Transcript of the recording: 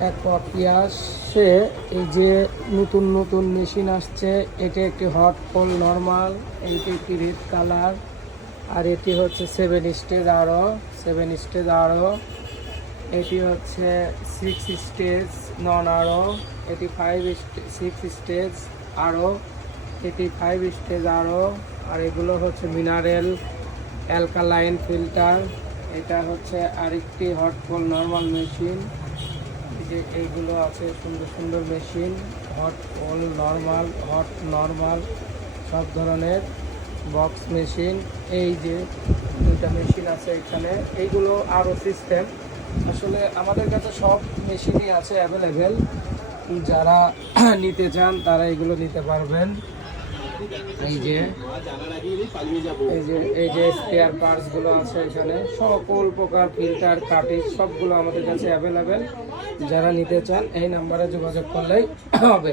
অ্যাকুয়াপিয়াসে এই যে নতুন নতুন মেশিন আসছে, এটি একটি হট কোল্ড নর্মাল, এইটি একটি রেড কালার, আর এটি হচ্ছে 7 স্টেজ আরও, এটি হচ্ছে 6 স্টেজ নন আরও, এটি 6 স্টেজ আরও, এটি 5 স্টেজ আরও, আর এগুলো হচ্ছে মিনারেল অ্যালকালাইন ফিল্টার। এটা হচ্ছে আরেকটি হট কোল্ড নর্মাল মেশিন। যে এইগুলো আছে সুন্দর সুন্দর মেশিন, হট কোল্ড নর্মাল সব ধরনের বক্স মেশিন। এই যে দুইটা মেশিন আছে এখানে, এইগুলো আরও সিস্টেম। আসলে আমাদের কাছে সব মেশিনই আছে অ্যাভেলেবেল, যারা নিতে চান তারা এগুলো নিতে পারবেন। এই যে স্পেয়ার পার্টসগুলো আছে এখানে, সকল প্রকার ফিল্টার কাটিং সবগুলো আমাদের কাছে অ্যাভেলেবেল। যারা নিতে চান এই নাম্বারে যোগাযোগ করলেই হবে।